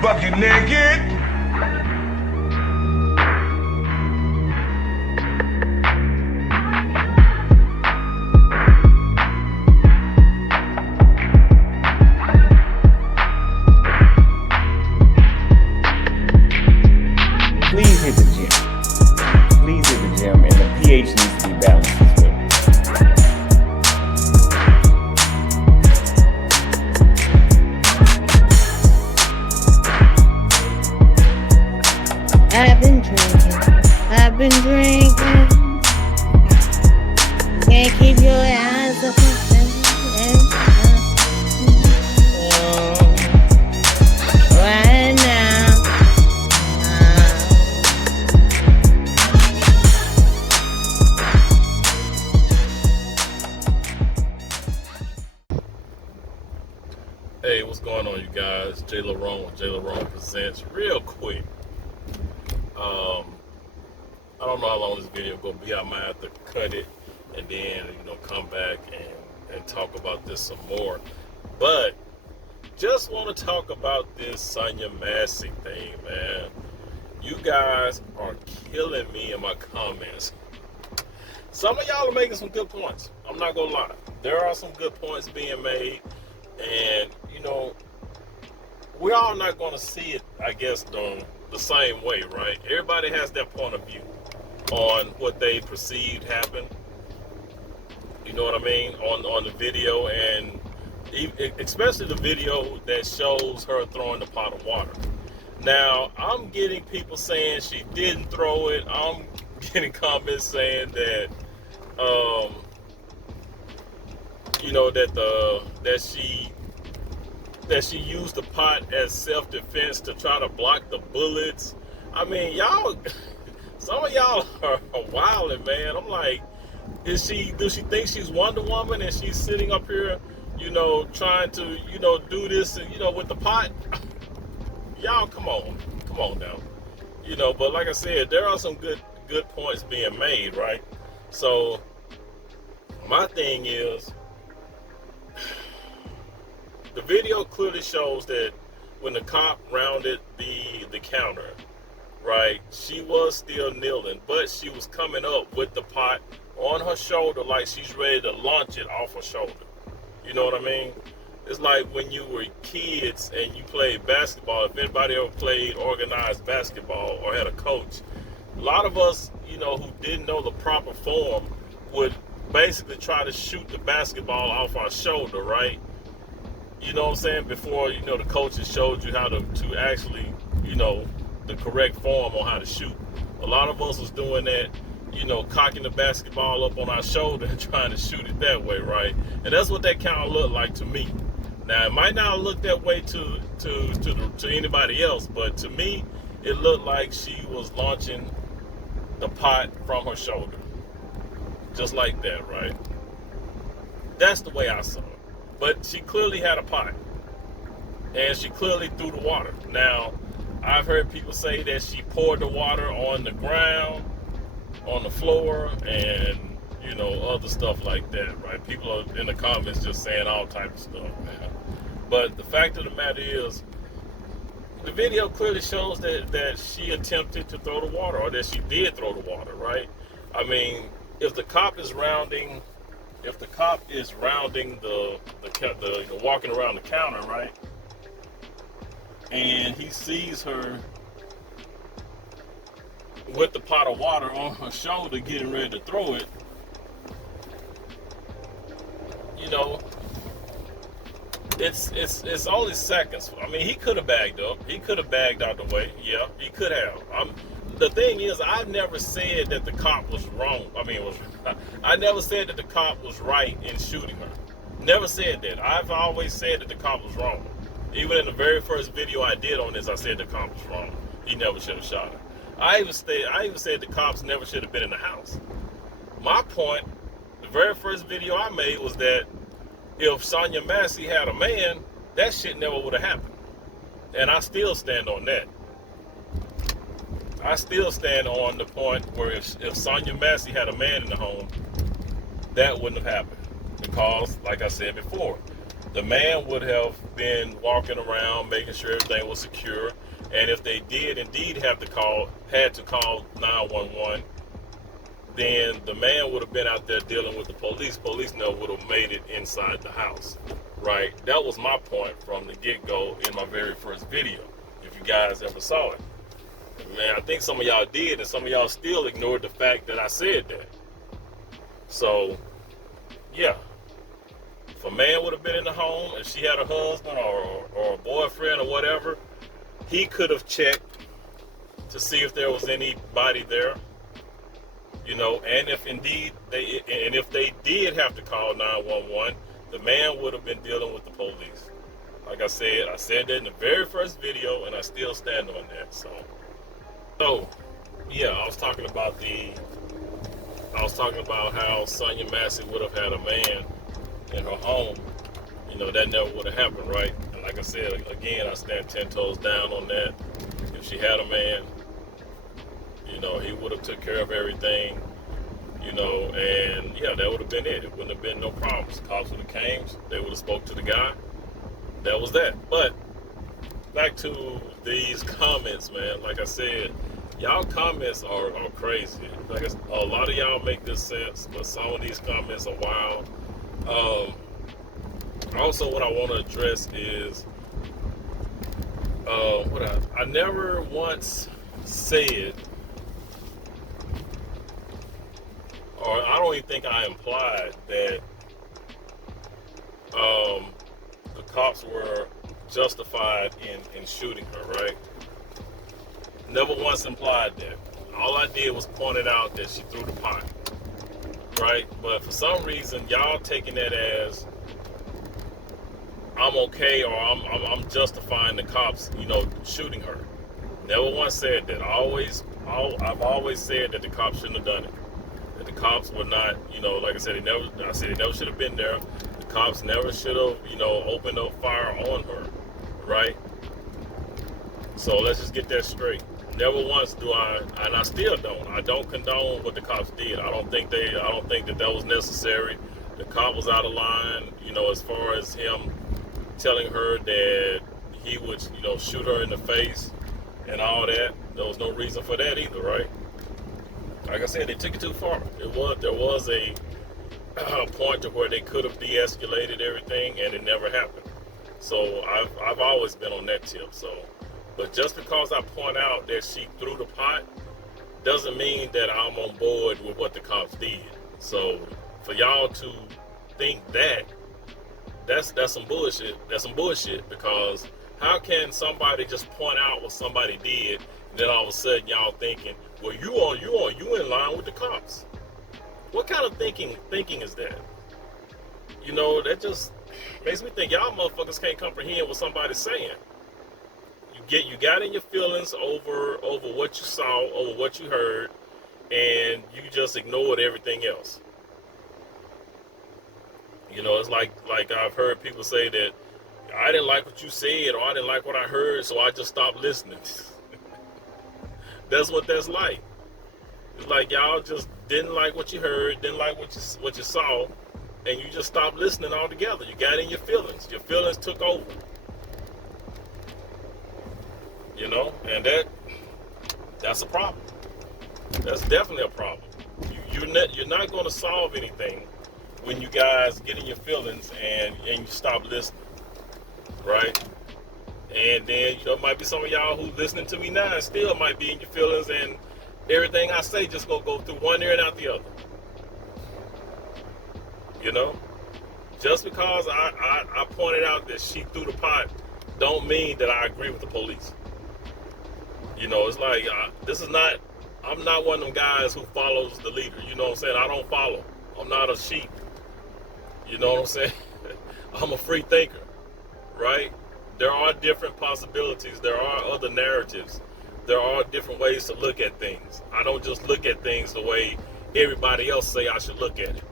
Bucket naked. Please hit the gym. Please hit the gym, and the pH needs to be balanced as well. I've been drinking. Can't keep your eyes open. Right now. Hey, what's going on, you guys? JLerone with JLerone Presents. Real quick. I don't know how long this video is going to be. I might have to cut it and then, come back and talk about this some more. But just want to talk about this Sonya Massey thing, man. You guys are killing me in my comments. Some of y'all are making some good points. I'm not going to lie. There are some good points being made. And, we're all not going to see it, I guess, the same way, right? Everybody has their point of view on what they perceived happened. You know what I mean? On the video, and especially the video that shows her throwing the pot of water. Now, I'm getting people saying she didn't throw it. I'm getting comments saying that, that she used the pot as self-defense to try to block the bullets. I mean, y'all, some of y'all are wilding, man. I'm like, does she think she's Wonder Woman and she's sitting up here, trying to, do this, with the pot? Y'all, come on now. But like I said, there are some good points being made, right? So my thing is, the video clearly shows that when the cop rounded the counter, right, she was still kneeling, but she was coming up with the pot on her shoulder like she's ready to launch it off her shoulder. You know what I mean? It's like when you were kids and you played basketball. If anybody ever played organized basketball or had a coach, a lot of us, who didn't know the proper form would basically try to shoot the basketball off our shoulder, right? You know what I'm saying? Before, the coaches showed you how to actually, the correct form on how to shoot. A lot of us was doing that, cocking the basketball up on our shoulder and trying to shoot it that way, right? And that's what that kind of looked like to me. Now, it might not look that way to anybody else, but to me, it looked like she was launching the pot from her shoulder. Just like that, right? That's the way I saw it. But she clearly had a pot, and she clearly threw the water. Now, I've heard people say that she poured the water on the ground, on the floor, and, other stuff like that, right? People are in the comments just saying all types of stuff, man. But the fact of the matter is, the video clearly shows that she attempted to throw the water, or that she did throw the water, right? I mean, if the cop is rounding the walking around the counter, right, and he sees her with the pot of water on her shoulder getting ready to throw it, it's only seconds. I mean, he could have bagged up. He could have bagged out the way. Yeah, he could have. The thing is, I never said that the cop was wrong. I never said that the cop was right in shooting her. Never said that. I've always said that the cop was wrong. Even in the very first video I did on this, I said the cop was wrong. He never should have shot her. I even said the cops never should have been in the house. My point, the very first video I made was that if Sonya Massey had a man, that shit never would have happened. And I still stand on that. I still stand on the point where if Sonya Massey had a man in the home, that wouldn't have happened. Because, like I said before, the man would have been walking around making sure everything was secure. And if they did indeed had to call 911, then the man would have been out there dealing with the police. Police never would have made it inside the house, right? That was my point from the get-go in my very first video, if you guys ever saw it. Man, I think some of y'all did, and some of y'all still ignored the fact that I said that. So, yeah. If a man would have been in the home, and she had a husband or a boyfriend or whatever, he could have checked to see if there was anybody there, you know, and if indeed if they did have to call 911, the man would have been dealing with the police. Like I said that in the very first video, and I still stand on that. So yeah, I was talking about how Sonya Massey would have had a man in her home. You know, that never would have happened, right? And like I said, again, I stand 10 toes down on that. If she had a man, you know, he would have took care of everything, you know, and yeah, that would have been it. It wouldn't have been no problems. Cops would have came, they would have spoke to the guy. That was that. But back to these comments, man. Like I said, y'all comments are crazy. Like a lot of y'all make good sense, but some of these comments are wild. Also, what I want to address is I never once said, or I don't even think I implied that the cops were justified in shooting her, right? Never once implied that. All I did was pointed out that she threw the pot, right? But for some reason, y'all taking that as I'm okay, or I'm justifying the cops, you know, shooting her. Never once said that. I've always said that the cops shouldn't have done it. That the cops were not, you know, like I said, they never should have been there. The cops never should have, you know, opened up fire on her, right? So let's just get that straight. Never once do I, and I still don't. I don't condone what the cops did. I don't think that was necessary. The cop was out of line, you know, as far as him telling her that he would, you know, shoot her in the face and all that. There was no reason for that either, right? Like I said, they took it too far. There was a point to where they could have de-escalated everything, and it never happened. So I've always been on that tip. So, but just because I point out that she threw the pot doesn't mean that I'm on board with what the cops did. So for y'all to think that's some bullshit. That's some bullshit, because how can somebody just point out what somebody did, and then all of a sudden y'all thinking, well, you in line with the cops? What kind of thinking is that? You know, that just makes me think y'all motherfuckers can't comprehend what somebody's saying. You got in your feelings over what you saw, over what you heard, and you just ignored everything else. You know, it's like I've heard people say that I didn't like what you said, or I didn't like what I heard, so I just stopped listening. That's what that's like. It's like y'all just didn't like what you heard, didn't like what you saw, and you just stopped listening altogether. You got in your feelings. Your feelings took over. You know, and that's a problem. That's definitely a problem. You're not going to solve anything when you guys get in your feelings and you stop listening, right? And then, you know, it might be some of y'all who listening to me now and still might be in your feelings, and everything I say just gonna go through one ear and out the other. You know, just because I pointed out that she threw the pot don't mean that I agree with the police. You know, it's like I'm not one of them guys who follows the leader. You know what I'm saying? I don't follow. I'm not a sheep. You know what I'm saying? I'm a free thinker, right? There are different possibilities. There are other narratives. There are different ways to look at things. I don't just look at things the way everybody else say I should look at it.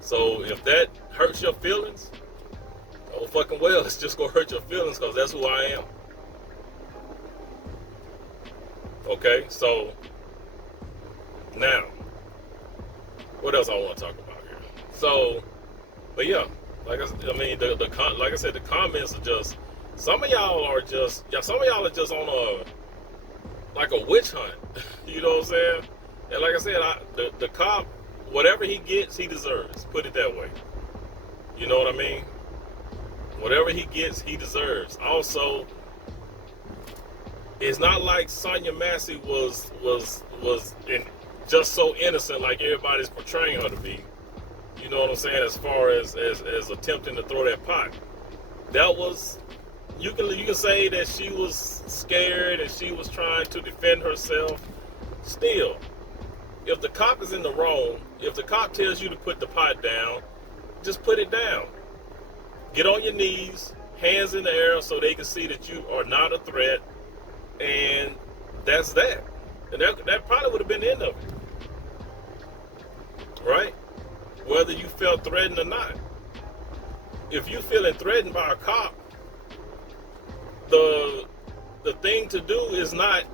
So if that hurts your feelings, oh fucking well, it's just gonna hurt your feelings because that's who I am. Okay, so now, what else I want to talk about here? So, but yeah, like I mean, like I said, the comments are just, some of y'all are just on a, like a witch hunt. You know what I'm saying? And like I said, the cop, whatever he gets, he deserves. Put it that way. You know what I mean? Whatever he gets, he deserves. Also, it's not like Sonya Massey was just so innocent like everybody's portraying her to be. You know what I'm saying? As far as attempting to throw that pot, that was, you can say that she was scared and she was trying to defend herself. Still, if the cop is in the wrong, if the cop tells you to put the pot down, just put it down. Get on your knees, hands in the air, so they can see that you are not a threat. And that's that. And that probably would have been the end of it. Right? Whether you felt threatened or not. If you're feeling threatened by a cop, the thing to do is not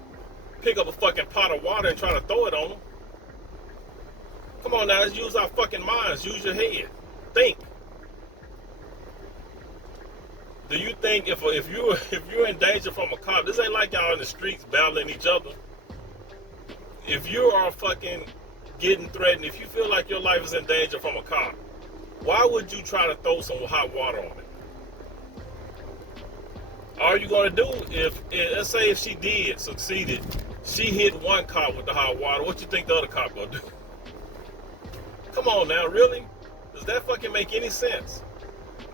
pick up a fucking pot of water and try to throw it on them. Come on now, let's use our fucking minds. Use your head. Think. Do you think if you're in danger from a cop, this ain't like y'all in the streets battling each other. If you are fucking getting threatened, if you feel like your life is in danger from a cop, why would you try to throw some hot water on it? All you're gonna do, let's say if she did succeeded, she hit one cop with the hot water, what you think the other cop gonna do? Come on now, really? Does that fucking make any sense?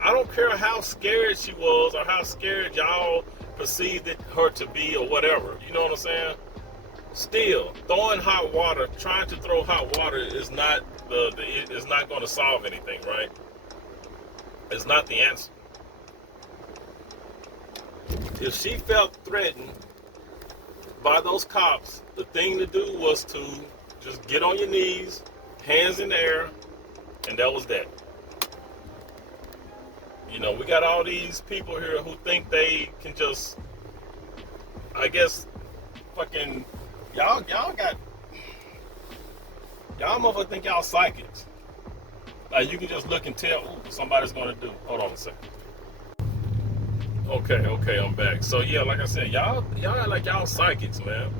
I don't care how scared she was or how scared y'all perceived her to be or whatever. You know what I'm saying? Still, throwing hot water, trying to throw hot water is not is not going to solve anything, right? It's not the answer. If she felt threatened by those cops, the thing to do was to just get on your knees, hands in the air, and that was that. You know, we got all these people here who think they can just, I guess, fucking, y'all motherfuckers think y'all psychics. Like, you can just look and tell, ooh, somebody's gonna do. Hold on a second. Okay, I'm back. So yeah, like I said, y'all act like y'all psychics, man.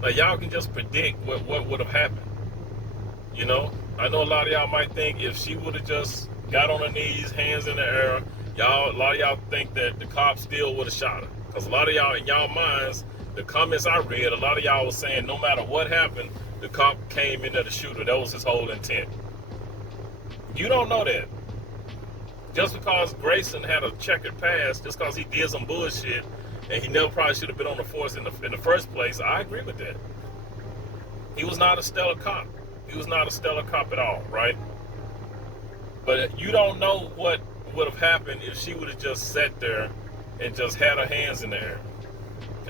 Like, y'all can just predict what would have happened. You know? I know a lot of y'all might think if she would have just got on her knees, hands in the air, a lot of y'all think that the cops still would have shot her. Because a lot of y'all, in y'all minds, the comments I read, a lot of y'all was saying no matter what happened, the cop came in there to shoot her. That was his whole intent. You don't know that. Just because Grayson had a checkered past, just because he did some bullshit, and he never probably should have been on the force in the first place, I agree with that. He was not a stellar cop. He was not a stellar cop at all, right? But you don't know what would have happened if she would have just sat there and just had her hands in the air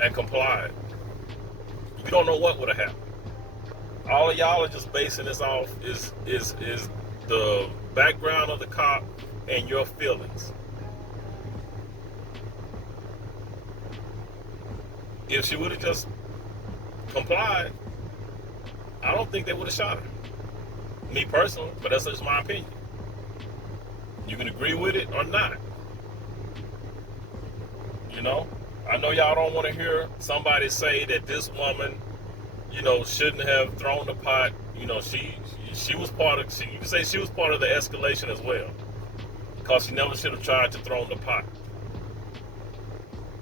and complied. You don't know what would have happened. All of y'all are just basing this off is the background of the cop and your feelings. If she would have just complied, I don't think they would have shot her. Me personally, but that's just my opinion. You can agree with it or not. You know? I know y'all don't want to hear somebody say that this woman, you know, shouldn't have thrown the pot. You know, she was part of, you can say she was part of the escalation as well. Because she never should have tried to throw the pot.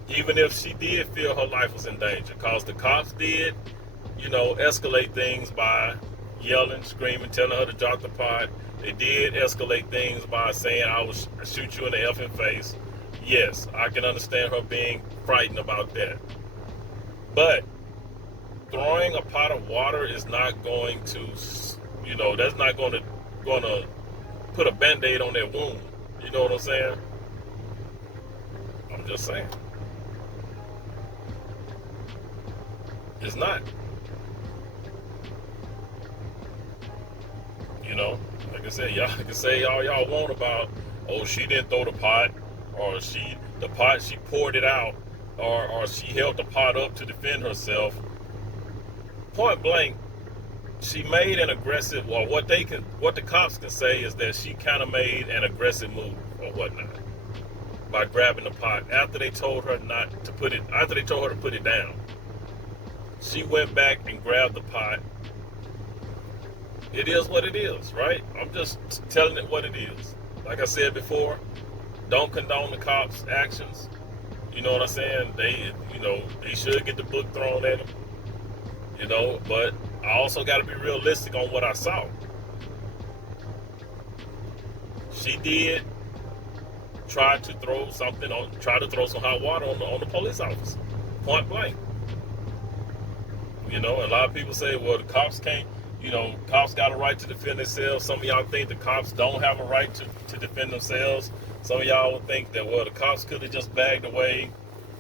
Even if she did feel her life was in danger. Because the cops did, you know, escalate things by yelling, screaming, telling her to drop the pot. They did escalate things by saying, I will shoot you in the effing face. Yes, I can understand her being frightened about that. But throwing a pot of water is not going to, you know, that's not going to put a Band-Aid on that wound. You know what I'm saying? I'm just saying. It's not. You know, like I said, y'all can say all y'all want about, oh, she didn't throw the pot, or the pot, she poured it out, or she held the pot up to defend herself. Point blank, she made an aggressive, or what the cops can say is that she kind of made an aggressive move or whatnot by grabbing the pot after they told her not to put it, after they told her to put it down. She went back and grabbed the pot. It is what it is, right? I'm just telling it what it is. Like I said before, don't condone the cops' actions. You know what I'm saying? They should get the book thrown at them. You know, but I also got to be realistic on what I saw. She did try to throw some hot water on the police officer, point blank. You know, a lot of people say, well, the cops can't. You know, cops got a right to defend themselves. Some of y'all think the cops don't have a right to defend themselves. Some of y'all would think that, well, the cops could have just bagged away,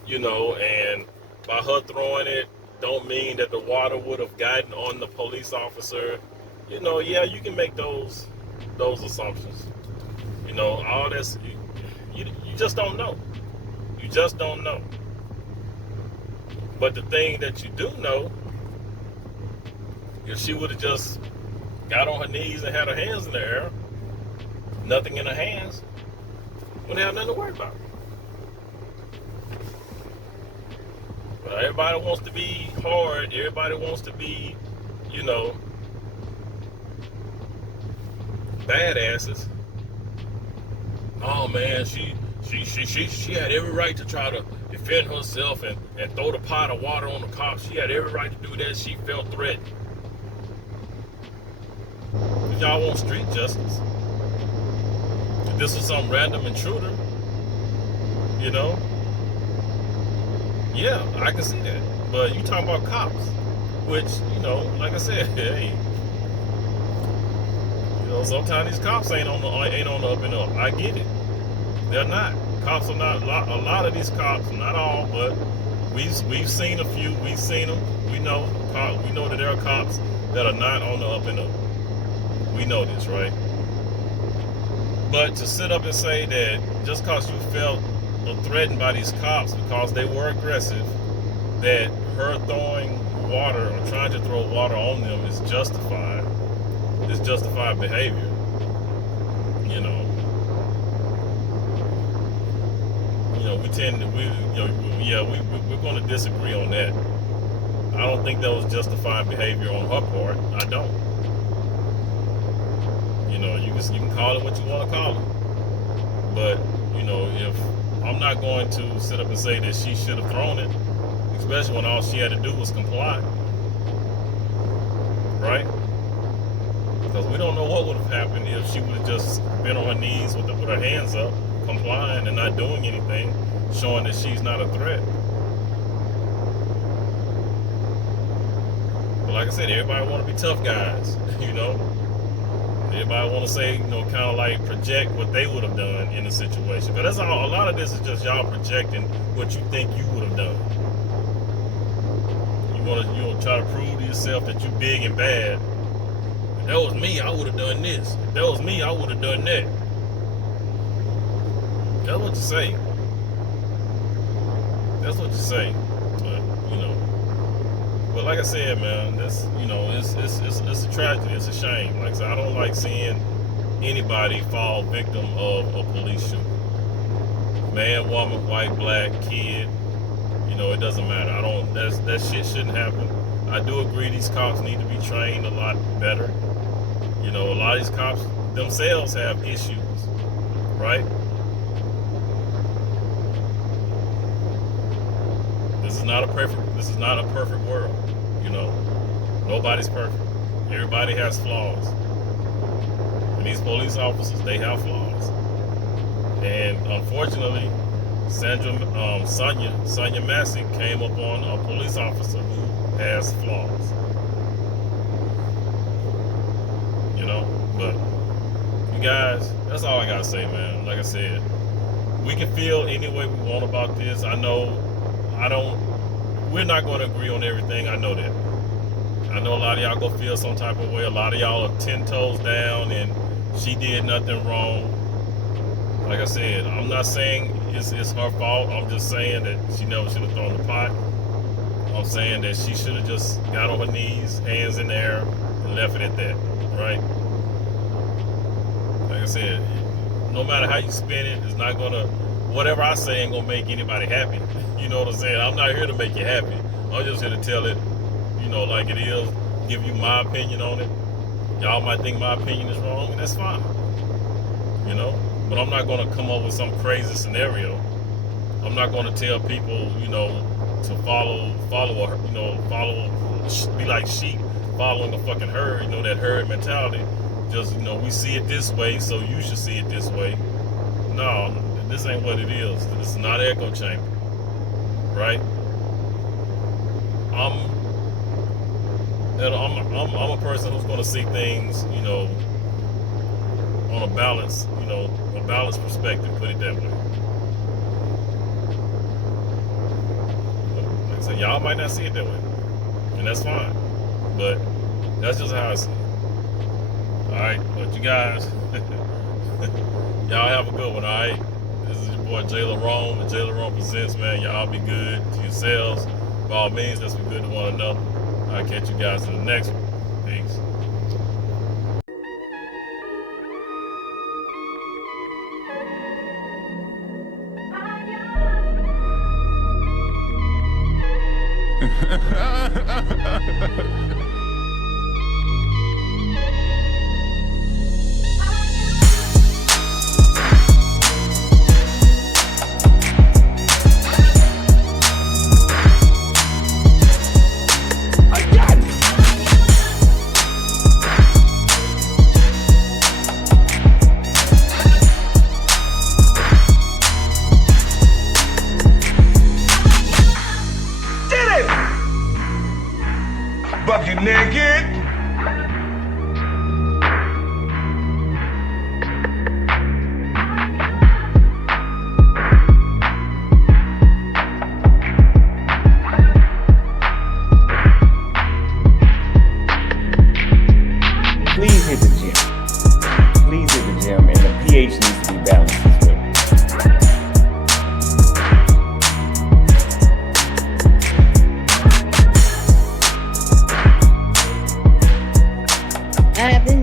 you know, and by her throwing it, don't mean that the water would have gotten on the police officer. You know, yeah, you can make those assumptions. You know, all that's, you just don't know. You just don't know. But the thing that you do know, if she would have just got on her knees and had her hands in the air, nothing in her hands, wouldn't have nothing to worry about. But everybody wants to be hard. Everybody wants to be, you know, badasses. Oh man, she had every right to try to defend herself and throw the pot of water on the cops. She had every right to do that. She felt threatened. Y'all want street justice. If this was some random intruder, you know, yeah, I can see that. But you talking about cops, which, you know, like I said, hey, you know, sometimes these cops ain't on the up and up. I get it. They're not. Cops are not. A lot of these cops, not all, but we've seen a few. We've seen them. We know that there are cops that are not on the up and up. We know this, right? But to sit up and say that just because you felt threatened by these cops because they were aggressive, that her throwing water or trying to throw water on them is justified behavior. You know, we're going to disagree on that. I don't think that was justified behavior on her part. I don't. You know, you can call it what you want to call it. But, you know, if I'm not going to sit up and say that she should have thrown it, especially when all she had to do was comply. Right? Because we don't know what would have happened if she would have just been on her knees with her hands up, complying and not doing anything, showing that she's not a threat. But like I said, everybody want to be tough guys, you know? Everybody want to say, you know, kind of like project what they would have done in the situation. But that's all. A lot of this is just y'all projecting what you think you would have done. You want to try to prove to yourself that you big and bad. If that was me, I would have done this. If that was me, I would have done that. That's what you say. That's what you say. But you know. But like I said, man, this, you know, it's a tragedy. It's a shame. Like I said, I don't like seeing anybody fall victim of a police shooting. Man, woman, white, black, kid, you know, it doesn't matter. That shit shouldn't happen. I do agree these cops need to be trained a lot better. You know, a lot of these cops themselves have issues, right? This is not a perfect world, you know. Nobody's perfect. Everybody has flaws. And these police officers, they have flaws. And unfortunately, Sonya Massey came upon a police officer who has flaws. You know, but you guys, that's all I gotta say, man. Like I said, we can feel any way we want about this. We're not going to agree on everything. I know that. I know a lot of y'all go feel some type of way. A lot of y'all are 10 toes down and she did nothing wrong. Like I said, I'm not saying it's her fault. I'm just saying that she never should have thrown the pot. I'm saying that she should have just got on her knees, hands in the air, and left it at that, right? Like I said, no matter how you spin it, it's not gonna, whatever I say ain't gonna make anybody happy. You know what I'm saying? I'm not here to make you happy. I'm just here to tell it, like it is, give you my opinion on it. Y'all might think my opinion is wrong, and that's fine. But I'm not gonna come up with some crazy scenario. I'm not gonna tell people, to follow, be like sheep following a fucking herd, that herd mentality. Just, we see it this way, so you should see it this way. No, this ain't what it is. This is not an echo chamber, right? I'm a person who's going to see things, on a balance, a balanced perspective, put it that way. Like I said, y'all might not see it that way, and that's fine, but that's just how I see it. All right, but you guys, y'all have a good one, all right? This is your boy JLerone, and JLerone Presents, man. Y'all be good to yourselves. By all means, let's be good to one another. I'll catch you guys in the next one. Peace. Bucket naked. Please hit the gym. Please hit the gym, and the pH needs to be balanced as well. I've been